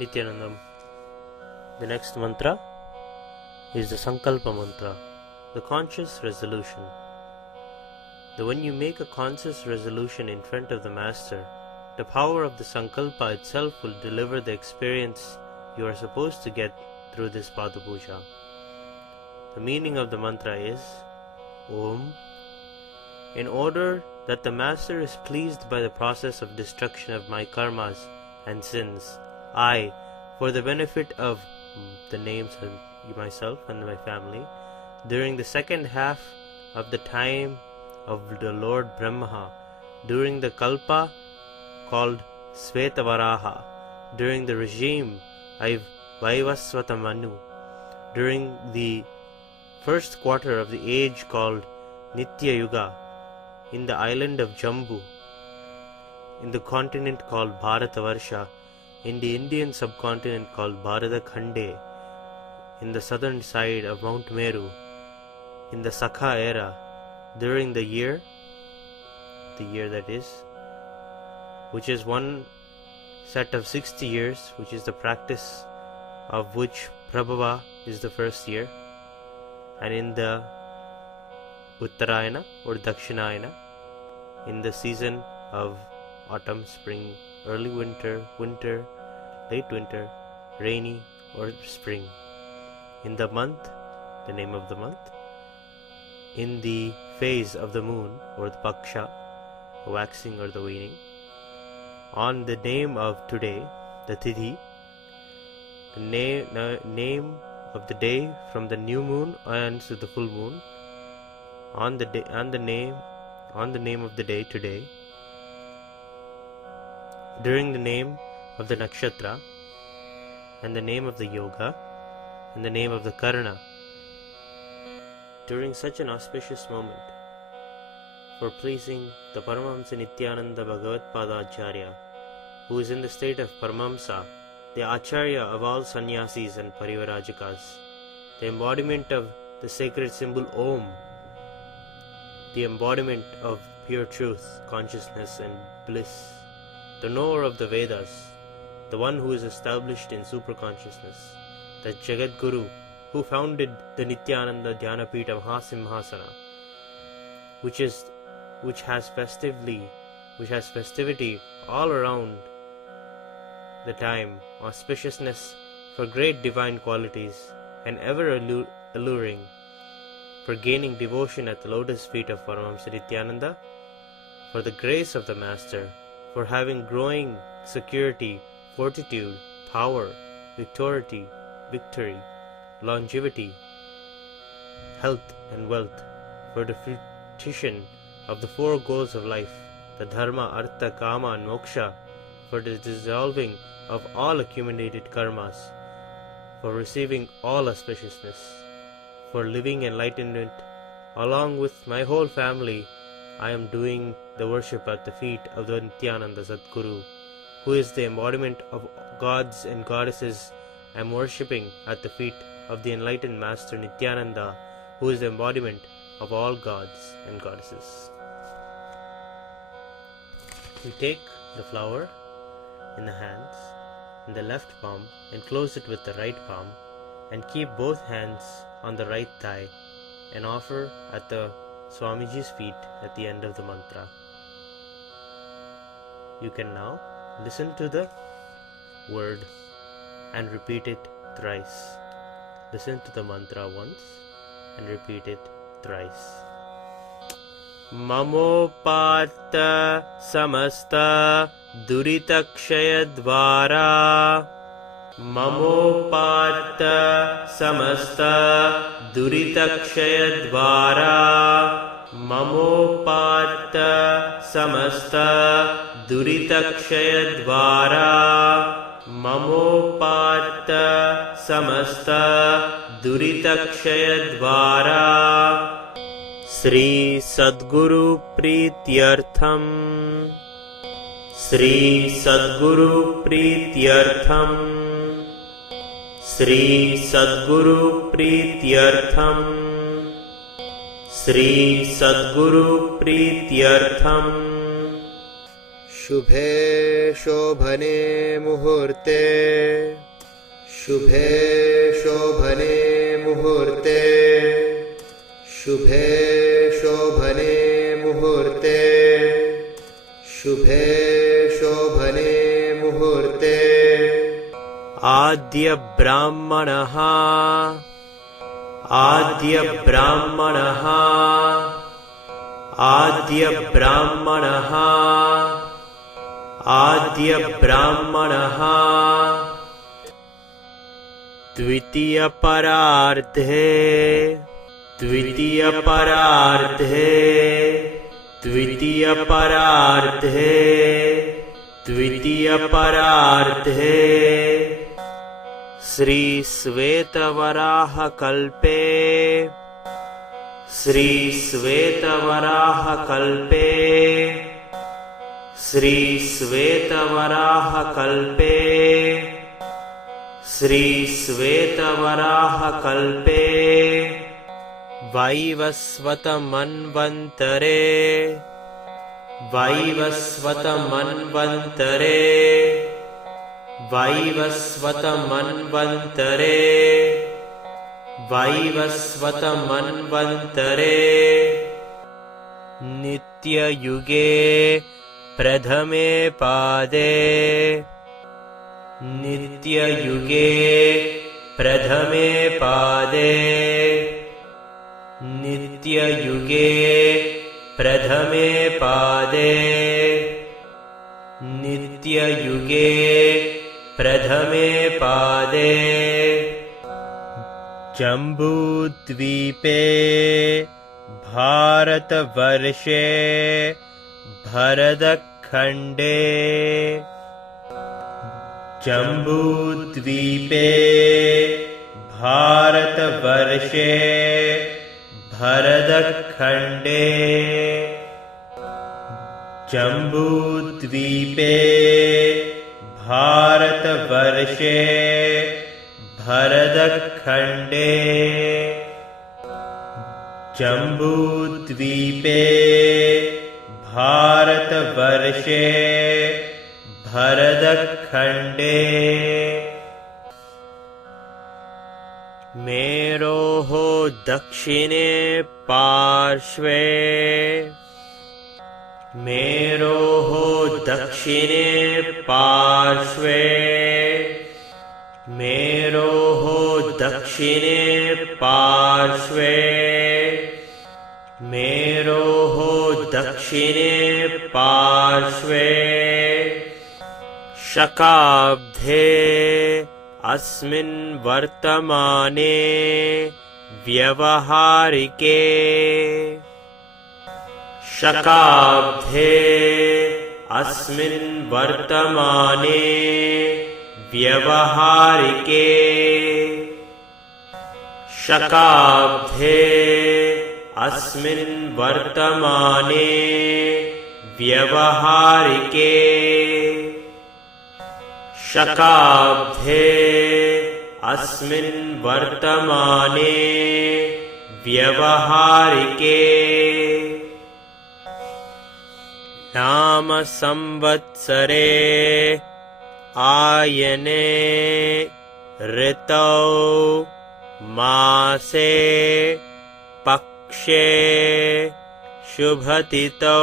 Nityanandam. The next mantra is the Sankalpa mantra, the conscious resolution. That when you make a conscious resolution in front of the Master, the power of the Sankalpa itself will deliver the experience you are supposed to get through this Pada Puja. The meaning of the mantra is Om. In order that the Master is pleased by the process of destruction of my karmas and sins, I, for the benefit of the names of myself and my family, during the second half of the time of the Lord Brahma, during the Kalpa called Svetavaraha, during the regime of Vaivasvata Manu, during the first quarter of the age called Nitya Yuga, in the island of Jambu, in the continent called Bharatavarsha, in the Indian subcontinent called Bharata Khande, in the southern side of Mount Meru, in the Sakha era, during the year that is, which is one set of 60 years, which is the practice of which Prabhava is the first year, and in the Uttarayana or Dakshinayana, in the season of autumn, spring, early winter, late winter, rainy or spring. In the month, the name of the month, in the phase of the moon or the Paksha, the waxing or the waning, on the name of today, the Tithi, the name of the day from the new moon and to the full moon, on the name of the day today, during the name of the nakshatra, and the name of the yoga, and the name of the karna. During such an auspicious moment, for pleasing the Paramahamsa Nityananda Bhagavat Pada Acharya, who is in the state of Paramahamsa, the Acharya of all sannyasis and parivarajakas, the embodiment of the sacred symbol Om, the embodiment of pure truth, consciousness and bliss, the knower of the Vedas, the one who is established in superconsciousness, the Jagat Guru, who founded the Nityananda Dhyanapita Mahasimhasana, which has festivity all around the time, auspiciousness for great divine qualities, and ever alluring for gaining devotion at the lotus feet of Paramahamsa Nityananda, for the grace of the Master, for having growing security, fortitude, power, victory, longevity, health and wealth, for the fruition of the four goals of life, the Dharma, Artha, Kama and Moksha, for the dissolving of all accumulated karmas, for receiving all auspiciousness, for living enlightenment. Along with my whole family, I am doing the worship at the feet of the Nityananda Sadguru, who is the embodiment of gods and goddesses. I am worshipping at the feet of the enlightened Master Nityananda, who is the embodiment of all gods and goddesses. We take the flower in the hands, in the left palm, and close it with the right palm, and keep both hands on the right thigh, and offer at the Swamiji's feet at the end of the mantra. You can now listen to the word and repeat it thrice. Listen to the mantra once and repeat it thrice. Mamopartha samasta duritakshaya dvara. Mamopartha samasta duritakshaya dvara. Mamopartha samasta duritakshaya dvara. Mamopartha samasta duritakshaya dvara. Sri Sadguru Prityartham. Sri Sadguru Prityartham. Sri Sadguru Prityartham. Sri Sadguru Prityartham. शुभे शोभने मुहूर्ते शुभे शोभने मुहूर्ते शुभे शोभने मुहूर्ते शुभे शोभने मुहूर्ते आद्य ब्राह्मणः आद्य ब्राह्मणः आद्य ब्राह्मणः आद्य ब्राह्मणः द्वितीय परार्धे द्वितीय परार्धे द्वितीय परार्धे द्वितीय परार्धे श्री श्वेतवराह कल्पे श्री श्वेतवराह कल्पे श्री श्वेतवराह कल्पे श्री श्वेतवराह कल्पे वैवस्वत मन्वन्तरे वैवस्वत मन्वन्तरे वैवस्वत मन्वन्तरे वैवस्वत मन्वन्तरे नित्ययुगे प्रथमे पादे नित्ययुगे प्रथमे पादे नित्ययुगे प्रथमे पादे नित्ययुगे प्रथमे पादे जम्बूद्वीपे भारतवर्षे भरतखण्डे जम्बूद्वीपे भारतवर्षे भरतखण्डे जम्बूद्वीपे भारतवर्षे भरतखण्डे जम्बूद्वीपे भारतवर्षे भरतखण्डे मेरोः दक्षिणे पार्श्वे मेरोः दक्षिणे पार्श्वे मेरोः दक्षिणे पार्श्वे मेरोः दक्षिणे पार्श्वे शकाब्धे अस्मिन् वर्तमाने व्यवहारिके शकाब्धे अस्मिन् वर्तमाने व्यवहारिके शकाब्धे अस्मिन् वर्तमाने व्यवहारिके शकाब्धे अस्मिन् वर्तमाने व्यवहारिके नाम संवत्सरे आयने ऋतौ मासे पक्षे शुभतिथौ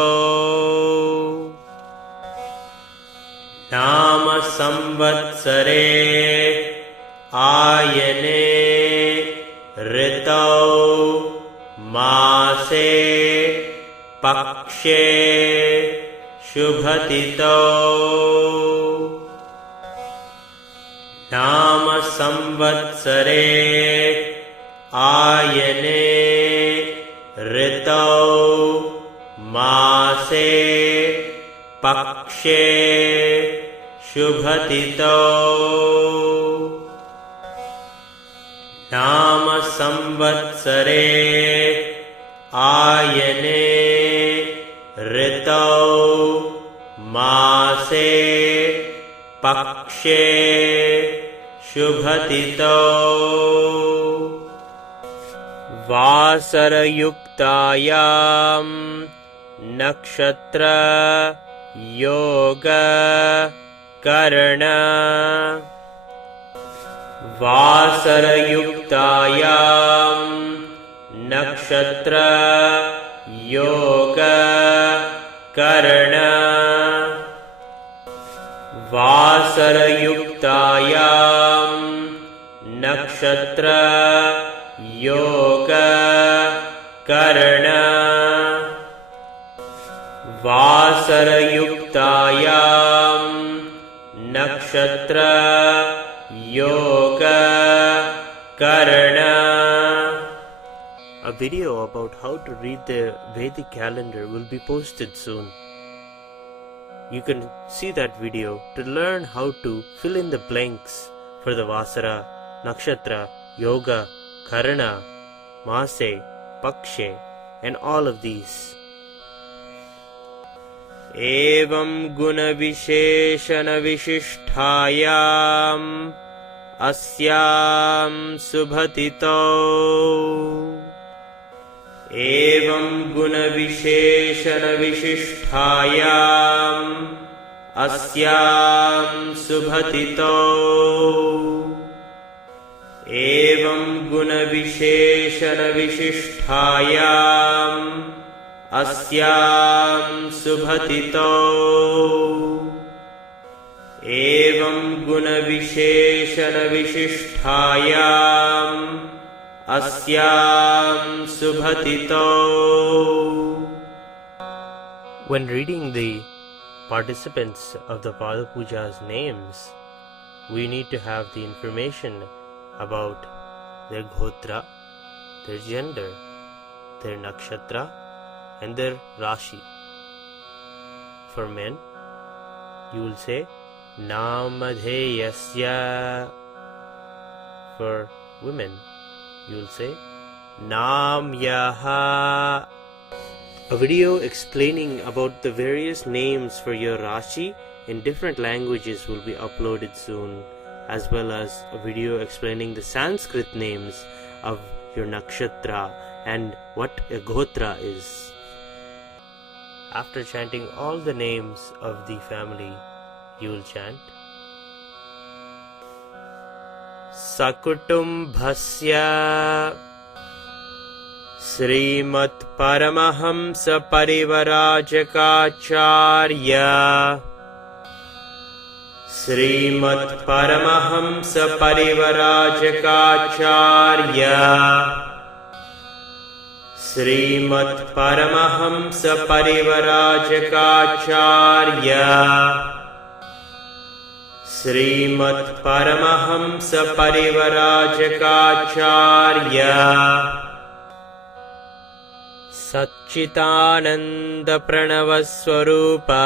नाम संवत्सरे आयने ऋतौ मासे पक्षे शुभतिथौ नाम संवत्सरे आयने ऋतौ मासे पक्षे शुभतिथौ नाम संवत्सरे आयने ऋतौ मासे पक्षे शुभतिथौ वासरयुक्तायां नक्षत्र योग करण वासरयुक्तायां नक्षत्र योग करण वासरयुक्तायां नक्षत्र योग करण वासरयुक्तायां नक्षत्र योग करण. A video about how to read the Vedic calendar will be posted soon. You can see that video to learn how to fill in the blanks for the Vasara, Nakshatra, Yoga, Karana, Mase, Pakshe and all of these. Evam guna visheshana vishisthayam asyam subhatito. एवं गुण विशेषण विशिष्टायां अस्यां सुभतितो. एवं गुण विशेषण विशिष्टायां अस्यां सुभतितो. एवं गुण विशेषण विशिष्टायां asyam subhatito. When reading the participants of the Pada Puja's names, we need to have the information about their gotra, their gender, their nakshatra and their rashi. For men, you will say namadheyasya. For women, you will say Namyaha. A video explaining about the various names for your Rashi in different languages will be uploaded soon, as well as a video explaining the Sanskrit names of your Nakshatra and what a Gotra is. After chanting all the names of the family, you will chant Sakutumbhasya Srimat Paramahamsa Parivarajakaacharya. Srimat Paramahamsa Parivarajakaacharya. Srimat Paramahamsa Parivarajakaacharya. Srimat Paramahamsa Parivarajakaacharya. Satchitananda Pranavaswarupa.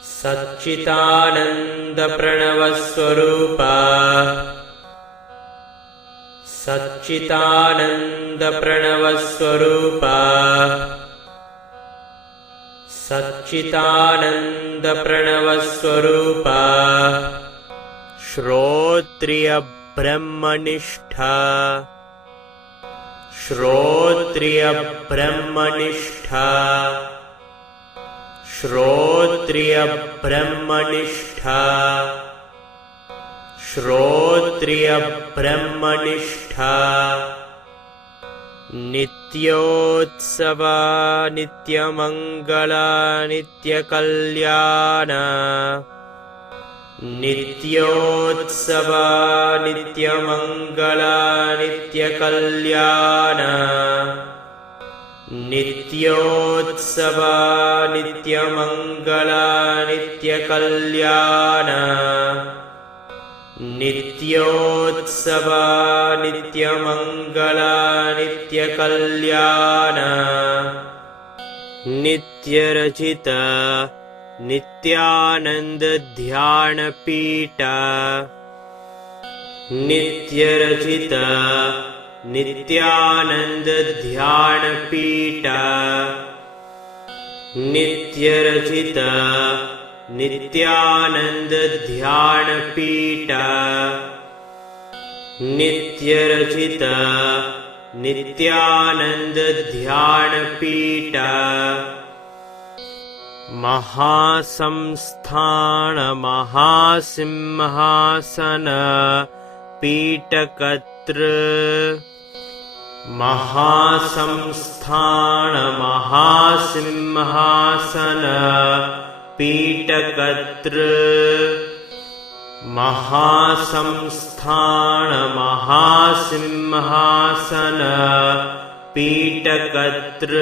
Satchitananda Pranavaswarupa. Satchitananda Pranavaswarupa. Satchitananda Pranavaswarupa. Shrotriya Brahmanistha. Shrotriya Brahmanistha. Shrotriya Brahmanistha. Shrotriya Brahmanistha. Nityotsava Nityamangala Nityakalyana. Nityotsava Nityamangala Nityakalyana. Nityotsava Nityamangala Nityakalyana. Nityotsava Nityamangala Nityakalyana. Nityarachita Nityananda Dhyana Pita. Nityarachita Nityananda Dhyana Pita. Nityarachita Nityananda Dhyana Pita. Nityarachita Nityananda Dhyana Pita. Mahasamsthana महासिंहासन पीठकत्र Mahasamsthana महासिंहासन पीठकत्र Mahasamsthana महासिंहासन पीठकत्र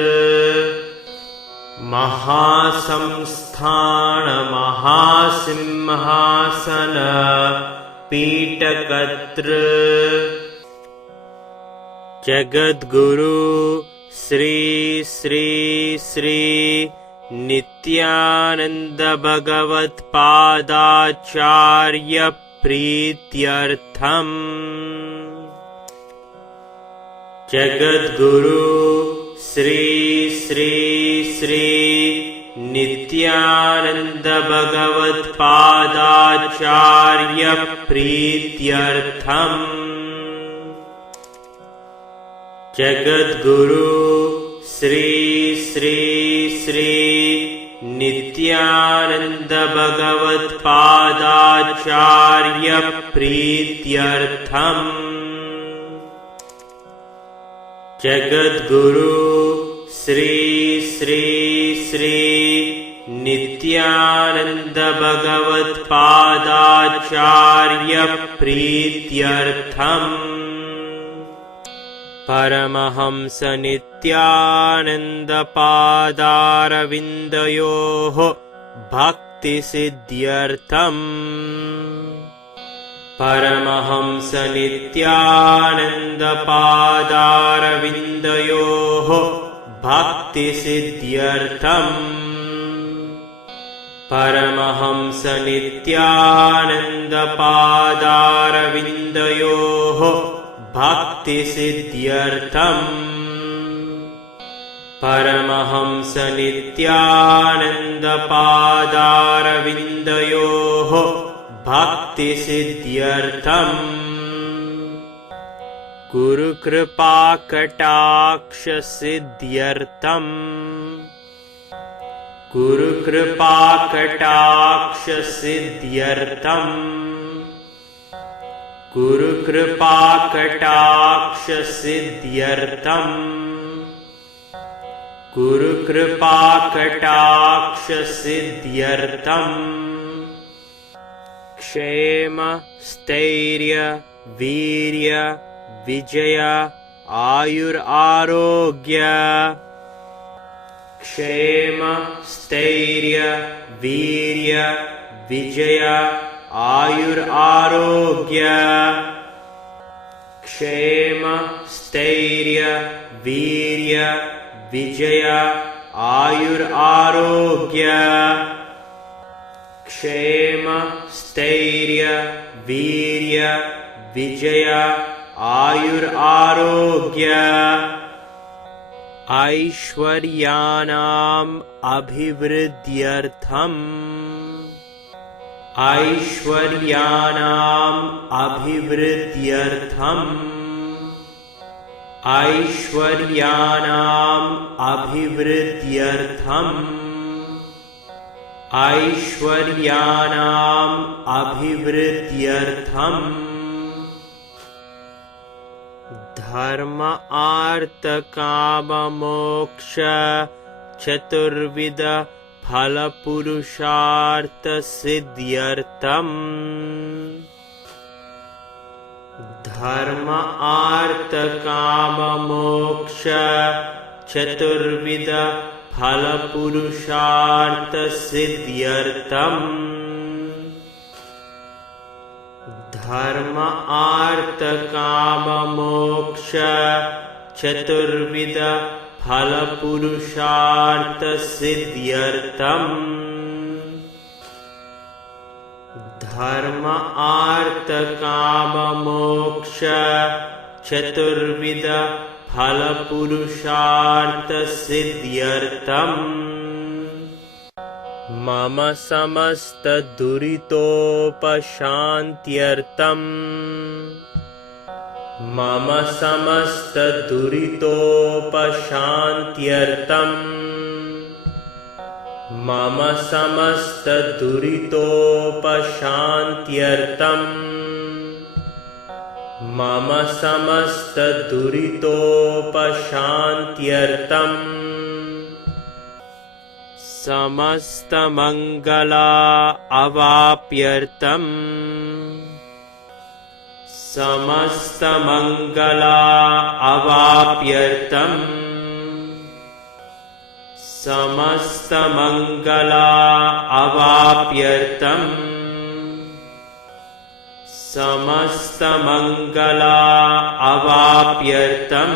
Mahasamsthana महासिंहासन पीठकत्र जगद्गुरु श्री श्री श्री नित्यानंद भगवत पादाचार्य प्रीत्यर्थम। जगद्गुरु श्री श्री श्री नित्यानंद भगवत पादाचार्य प्रीत्यर्थम। जगद्गुरु श्री श्री श्री नित्यानंद भगवत पादाचार्य प्रीत्यर्थम। जगद्गुरु श्री श्री श्री नित्यानंद भगवत पादाचार्य प्रीत्यर्थम। परमहंस नित्यानंद पादारविन्दयोः भक्ति सिद्ध्यर्थम। परमहंस नित्यानंद पादारविन्दयोः भक्ति सिद्ध्यर्थम। परमहंस नित्यानंद पादारविन्दयोः भक्ति सिद्ध्यर्थम। परमहंस नित्यानंद पादारविन्दयोः भक्ति सिद्ध्यर्थम। गुरुकृपा कटाक्ष सिद्ध्यर्थम। गुरुकृपा कटाक्ष सिद्ध्यर्थम। गुरुकृपा कटाक्ष सिद्ध्यर्थम। गुरुकृपा कटाक्ष सिद्ध्यर्थम। क्षेम स्थैर्य वीर्य विजय आयुरारोग्य। क्षेम स्थैर्य वीर्य विजय आयुरारोग्य। क्षेम स्थैर्य वीर्य विजय आयुरारोग्य। क्षेम स्थैर्य वीर्य विजय आयुरारोग्य। ऐश्वर्याणाम् अभिवृद्ध्यर्थम। ऐश्वर्याणाम् अभिवृद्ध्यर्थम। ऐश्वर्याणाम् अभिवृद्ध्यर्थम। ऐश्वर्याणाम् अभिवृद्ध्यर्थम। धर्म आर्थ काम मोक्ष चतुर्विध फल पुरुषार्थ सिद्ध्यर्थम। धर्म आर्थ काम मोक्ष चतुर्विध फल पुरुषार्थ सिद्ध्यर्थम। धर्म आर्थ काम मोक्ष चतुर्विध फल पुरुषार्थ सिद्ध्यर्थम। धर्म आर्थ काम मोक्ष चतुर्विध फल पुरुषार्थ सिद्ध्यर्थम। मम समस्त दुरितोपशान्त्यर्थम। मम समस्त दुरितोपशान्त्यर्थम। मम समस्तदुरितोपशान्त्यर्थम् मम समस्तदुरितोपशान्त्यर्थम् समस्तमङ्गला अवाप्यर्थम् समस्तमङ्गला अवाप्यर्थम् समस्तमङ्गला अवाप्यर्थम् समस्तमङ्गला अवाप्यर्थम्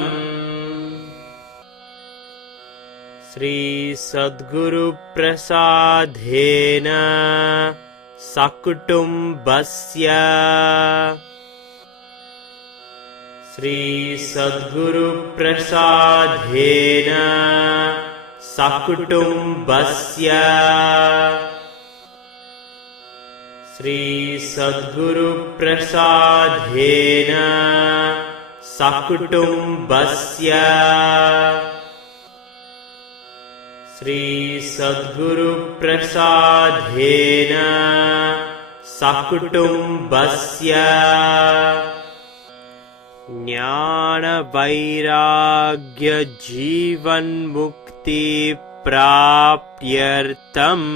श्री सद्गुरु प्रसादेन सकुटुम्बस्य श्री सद्गुरु प्रसादेन सकुटुम्बस्य श्री सद्गुरु प्रसादेन सकुटुम्बस्य श्री सद्गुरु प्रसादेन सकुटुम्बस्य ज्ञानवैराग्यजीवन्मुक्तिप्राप्त्यर्थम्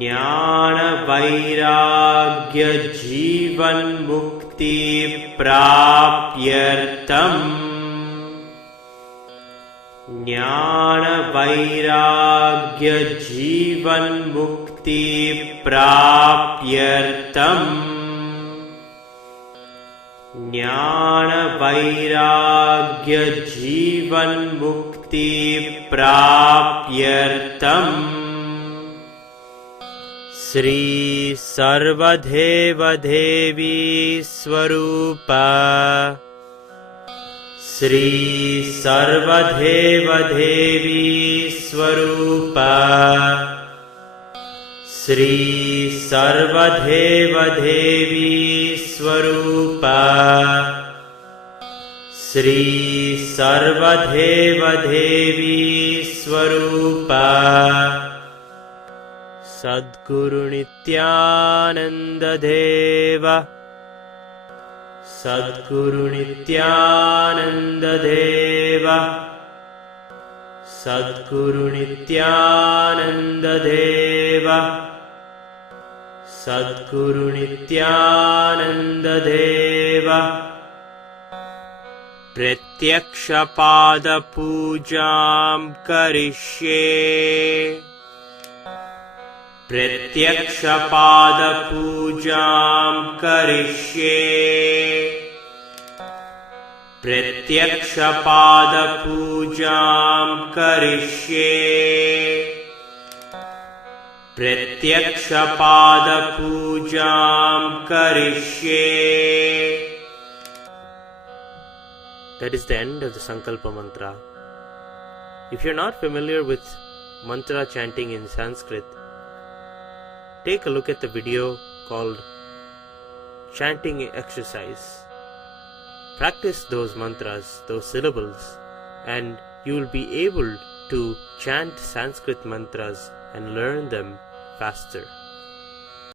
ज्ञानवैराग्यजीवन्मुक्तिप्राप्त्यर्थम् ज्ञानवैराग्यजीवन्मुक्तिप्राप्त्यर्थम् ज्ञानवैराग्यजीवन्मुक्तिप्राप्त्यर्थम् श्री सर्वदेवदेवी स्वरूप श्री सर्वदेवदेवी स्वरूप श्री सर्वदेवदेवी स्वरूप श्री सर्वदेवदेवी स्वरूप सद्गुरु नित्यानन्ददेव सद्गुरु नित्यानन्ददेव सद्गुरु नित्यानन्ददेव सद्गुरु नित्यानन्ददेव प्रत्यक्षपादपूजां करिष्ये प्रत्यक्षपादपूजां करिष्ये प्रत्यक्षपादपूजां करिष्ये प्रत्यक्षपादपूजां करिष्ये. That is the end of the Sankalpa mantra. If you're not familiar with mantra chanting in Sanskrit, take a look at the video called Chanting Exercise. Practice those mantras, those syllables, and you will be able to chant Sanskrit mantras and learn them faster.